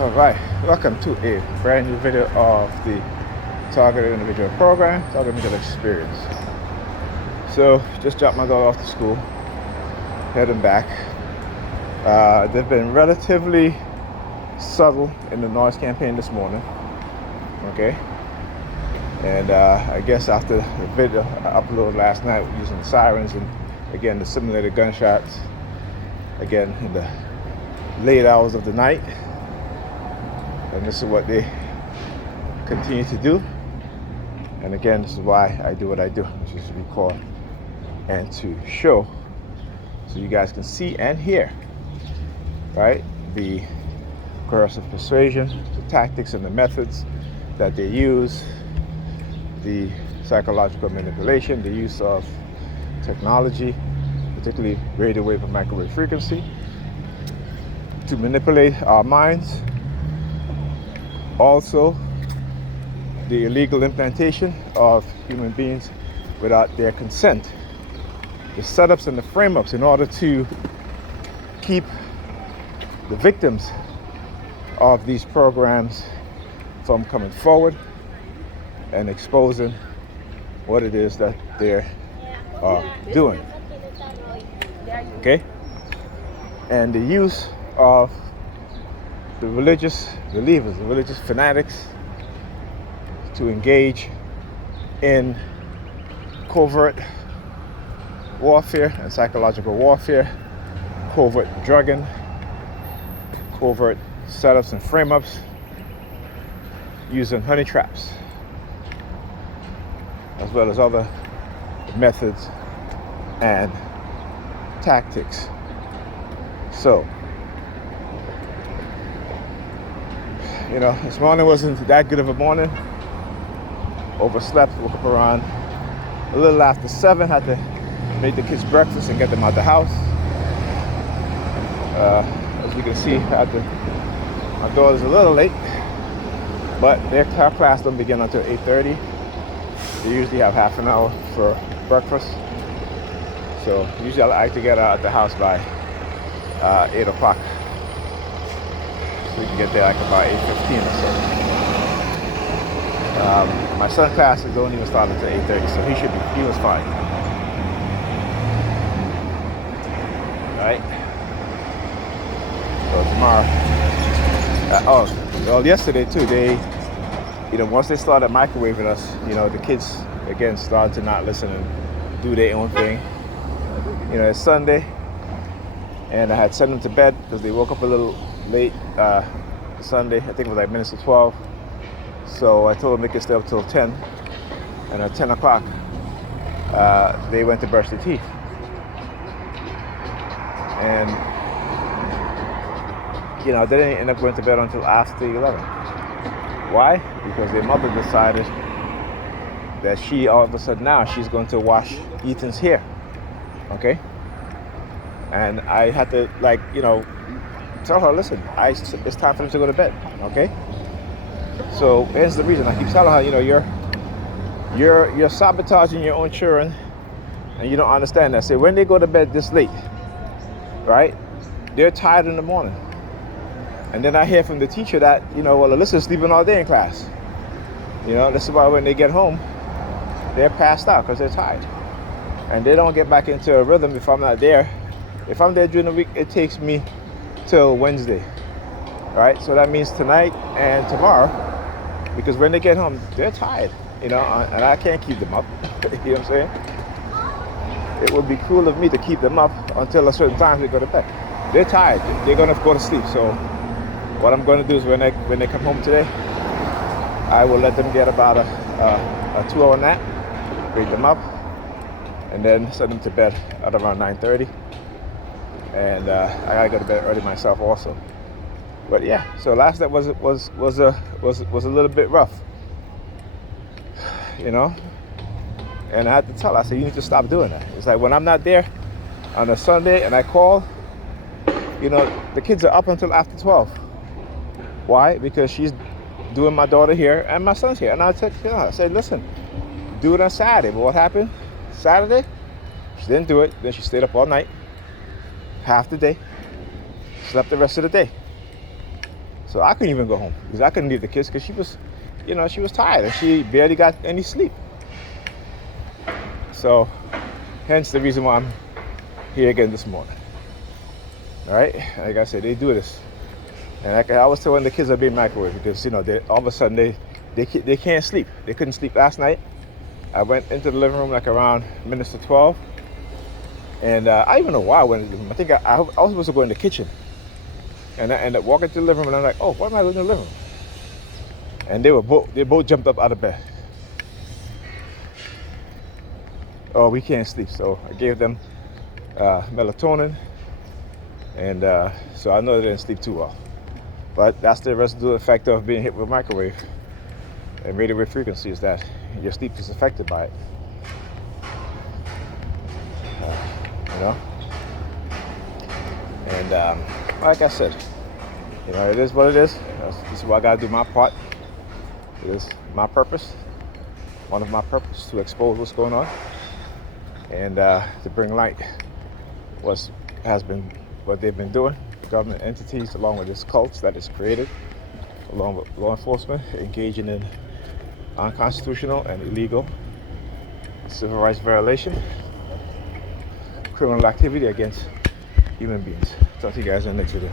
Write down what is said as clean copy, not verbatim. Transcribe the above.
Alright, welcome to a brand new video of the Targeted Individual Program, Targeted Individual Experience. So, just dropped my daughter off to school, heading back. They've been relatively subtle in the noise campaign this morning, okay? And I guess after the video I uploaded last night using the sirens and again the simulated gunshots, again in the late hours of the night. And this is what they continue to do. And again, this is why I do what I do, which is to record and to show so you guys can see and hear, right? The coercive persuasion, the tactics and the methods that they use, the psychological manipulation, the use of technology, particularly radio wave and microwave frequency, to manipulate our minds. Also, the illegal implantation of human beings without their consent. The setups and the frame-ups in order to keep the victims of these programs from coming forward and exposing what it is that they're doing. Okay? And the use of the religious believers, the religious fanatics, to engage in covert warfare and psychological warfare, covert drugging, covert setups and frame-ups, using honey traps, as well as other methods and tactics. So, you know, this morning wasn't that good of a morning. Overslept, woke up around a little after 7, had to make the kids breakfast and get them out the house. As you can see, my daughter's a little late, but their class don't begin until 8:30. They usually have half an hour for breakfast. So usually I like to get out of the house by 8 o'clock. So we can get there like about 8:15 or so. My son's class don't even start until 8:30, so he was fine. Right? So tomorrow, yesterday too, once they started microwaving us, the kids again started to not listen and do their own thing. It's Sunday, and I had sent them to bed because they woke up a little late Sunday. I think it was like minutes to 12. So I told them they could stay up till 10. And at 10 o'clock, they went to brush their teeth. And, they didn't end up going to bed until after 11. Why? Because their mother decided that all of a sudden now, she's going to wash Ethan's hair. Okay? And I had to, tell her, listen, it's time for them to go to bed. Okay? So here's the reason. I keep telling her, you're sabotaging your own children, and you don't understand that. Say when they go to bed this late, right? They're tired in the morning, and then I hear from the teacher that Alyssa's sleeping all day in class. This is why when they get home, they're passed out because they're tired, and they don't get back into a rhythm if I'm not there. If I'm there during the week, it takes me till Wednesday, right? So that means tonight and tomorrow, because when they get home, they're tired, and I can't keep them up. You know what I'm saying? It would be cruel of me to keep them up until a certain time they go to bed. They're tired. They're gonna go to sleep. So what I'm going to do is when they come home today, I will let them get about a 2-hour nap, wake them up, and then send them to bed at around 9:30. And I gotta go to bed early myself also. But yeah, so last night was a little bit rough, And I had to tell her, I said, you need to stop doing that. It's like when I'm not there on a Sunday and I call, the kids are up until after 12. Why? Because she's doing my daughter here and my son's here. And I said, listen, do it on Saturday. But what happened? Saturday, she didn't do it. Then she stayed up all night, half the day, slept the rest of the day. So I couldn't even go home because I couldn't leave the kids because she was, she was tired and she barely got any sleep. So, hence the reason why I'm here again this morning. All right, like I said, they do this, and I always tell when the kids are being microwaved because they, all of a sudden they can't sleep. They couldn't sleep last night. I went into the living room like around minutes to 12, and I don't even know why I went into the living room. I think I was supposed to go in the kitchen, and I ended up walking to the living room, and I'm like, oh, why am I going to the living room? And they both jumped up out of bed. Oh, we can't sleep, so I gave them melatonin, and so I know they didn't sleep too well. But that's the residual effect of being hit with microwave and radio wave frequencies, that your sleep is affected by it. And like I said, it is what it is. This is why I gotta do my part. It is my purpose, one of my purposes, to expose what's going on and to bring light what they've been doing, government entities along with this cult that is created, along with law enforcement engaging in unconstitutional and illegal civil rights violation, criminal activity against human beings. Talk to you guys in the next video.